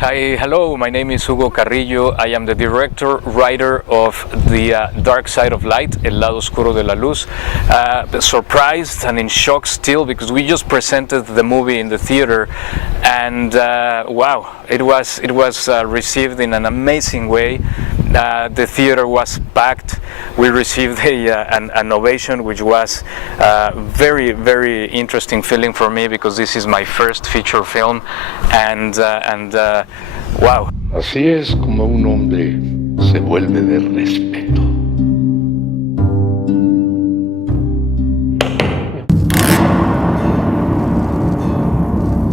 Hi, hello, my name is Hugo Carrillo. I am the director, writer of The Dark Side of Light, El Lado Oscuro de la Luz. Surprised and in shock still because we just presented the movie in the theater, and wow, it was received in an amazing way. The theater was packed. We received an ovation, which was very, very interesting feeling for me because this is my first feature film, and wow. Así es como un hombre se vuelve de respeto.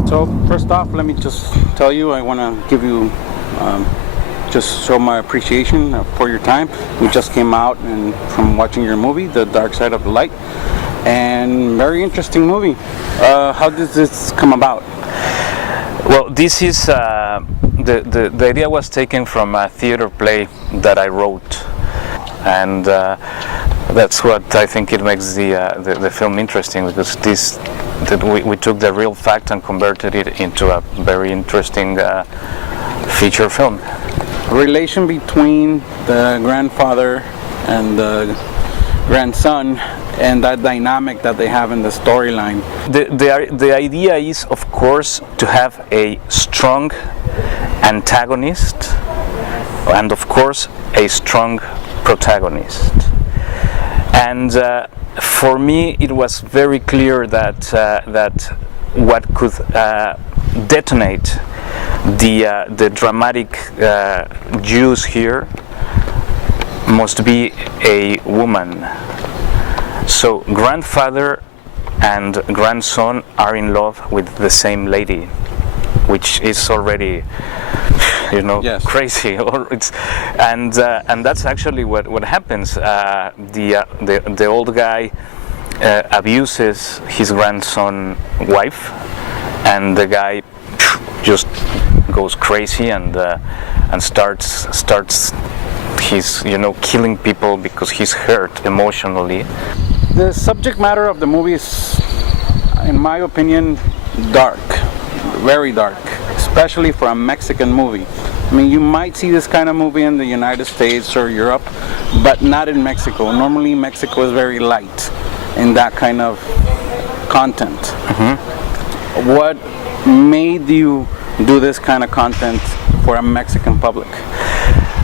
So first off, let me just tell you, I want to give you just show my appreciation for your time. We just came out and from watching your movie, The Dark Side of the Light, and very interesting movie. How did this come about? Well, this is the idea was taken from a theater play that I wrote, and that's what I think it makes the film interesting, because we took the real fact and converted it into a very interesting feature film. Relation between the grandfather and the grandson and that dynamic that they have in the storyline. The idea is, of course, to have a strong antagonist and, of course, a strong protagonist. And for me, it was very clear that what could detonate the dramatic juice here must be a woman. So grandfather and grandson are in love with the same lady, which is already, yes, crazy. And that's actually what happens. The old guy abuses his grandson wife, and the guy just goes crazy and starts his killing people because he's hurt emotionally. The subject matter of the movie is, in my opinion, dark, very dark, especially for a Mexican movie. I mean, you might see this kind of movie in the United States or Europe, but not in Mexico. Normally Mexico is very light in that kind of content. Mm-hmm. What made you do this kind of content for a Mexican public?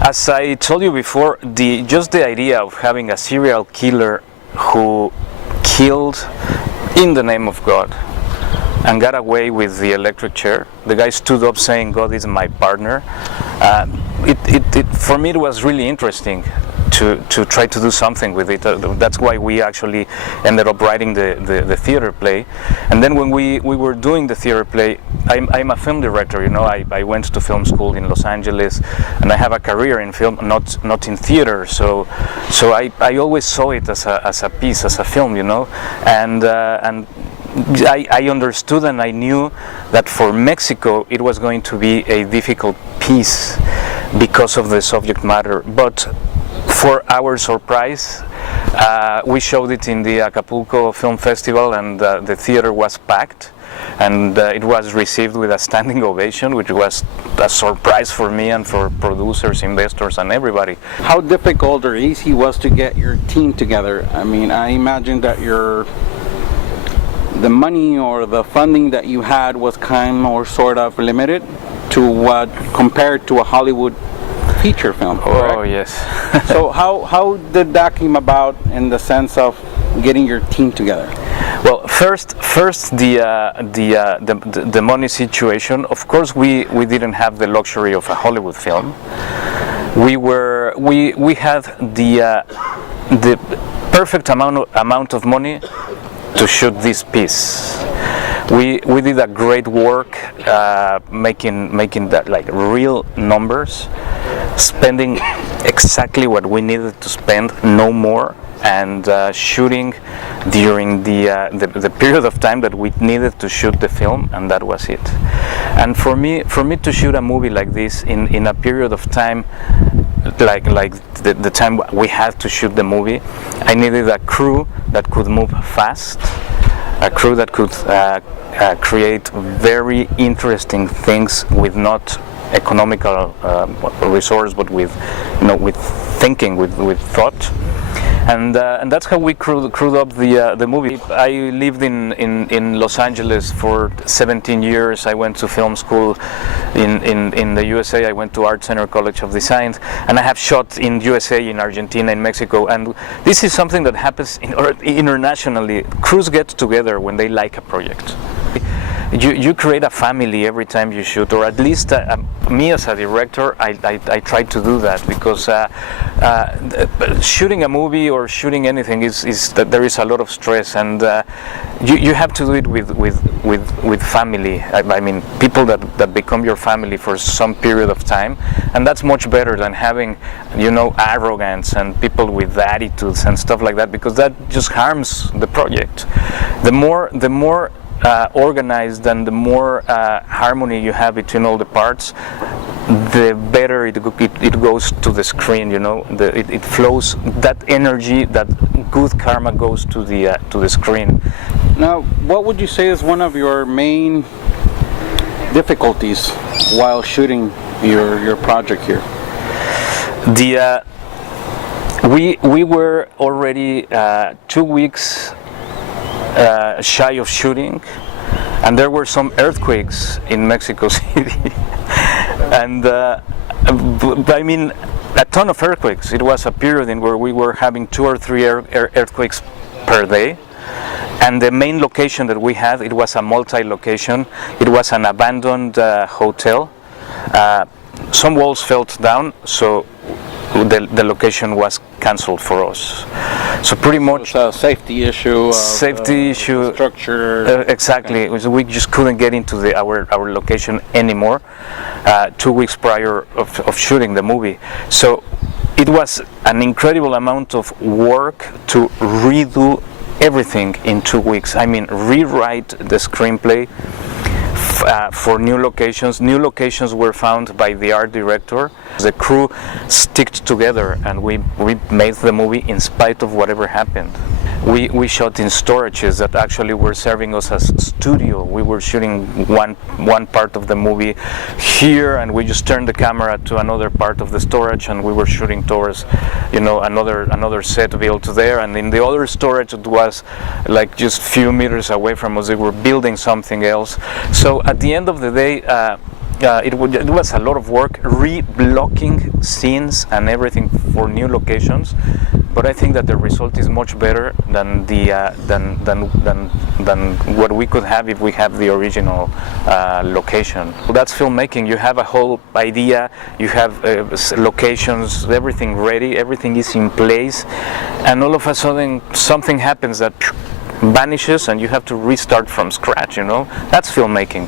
As I told you before, just the idea of having a serial killer who killed in the name of God and got away with the electric chair. The guy stood up saying, "God is my partner." For me, it was really interesting to try to do something with it. That's why we actually ended up writing the theater play. And then when we were doing the theater play, I'm a film director. I went to film school in Los Angeles, and I have a career in film, not in theater. So I always saw it as a piece, as a film, and I understood and I knew that for Mexico it was going to be a difficult piece because of the subject matter. But for our surprise, we showed it in the Acapulco Film Festival, and the theater was packed, and it was received with a standing ovation, which was a surprise for me and for producers, investors, and everybody. How difficult or easy was to get your team together? I mean, I imagine that the money or the funding that you had was kind or sort of limited to what compared to a Hollywood feature film. Correct? Oh yes. So how did that come about in the sense of getting your team together? Well, first the money situation. Of course, we didn't have the luxury of a Hollywood film. We had the perfect amount of money to shoot this piece. We did a great work making that like real numbers, spending exactly what we needed to spend, no more, and shooting during the period of time that we needed to shoot the film, and that was it. And for me to shoot a movie like this in a period of time like the time we had to shoot the movie, I needed a crew that could move fast, a crew that could create very interesting things with not economical resource, but with, with thinking, with thought. And that's how we crewed up the movie. I lived in Los Angeles for 17 years. I went to film school in the USA. I went to Art Center College of Design, and I have shot in USA, in Argentina, in Mexico. And this is something that happens internationally. Crews get together when they like a project. You create a family every time you shoot, or at least me as a director, I try to do that, because shooting a movie or shooting anything is that there is a lot of stress, and you have to do it with family. I mean, people that become your family for some period of time, and that's much better than having, arrogance and people with attitudes and stuff like that, because that just harms the project. The more organized and the more harmony you have between all the parts, the better it goes to the screen. It flows. That energy, that good karma, goes to the screen. Now, what would you say is one of your main difficulties while shooting your project here? We were already 2 weeks shy of shooting, and there were some earthquakes in Mexico City, and I mean, a ton of earthquakes. It was a period in where we were having 2 or 3 earthquakes per day, and the main location that we had, it was a multi-location. It was an abandoned hotel. Some walls fell down, so the location was cancelled for us. So pretty much a safety issue. Structure. Exactly. Okay. We just couldn't get into our location anymore. 2 weeks prior of shooting the movie, so it was an incredible amount of work to redo everything in 2 weeks. I mean, rewrite the screenplay for new locations. New locations were found by the art director. The crew sticked together, and we made the movie in spite of whatever happened. We shot in storages that actually were serving us as studio. We were shooting one part of the movie here, and we just turned the camera to another part of the storage, and we were shooting towards, another set built there. And in the other storage, it was like just few meters away from us. They were building something else. So at the end of the day, it was a lot of work re-blocking scenes and everything for new locations, but I think that the result is much better than than what we could have if we have the original location. Well, that's filmmaking. You have a whole idea, you have locations, everything ready, everything is in place, and all of a sudden something happens that vanishes, and you have to restart from scratch. That's filmmaking.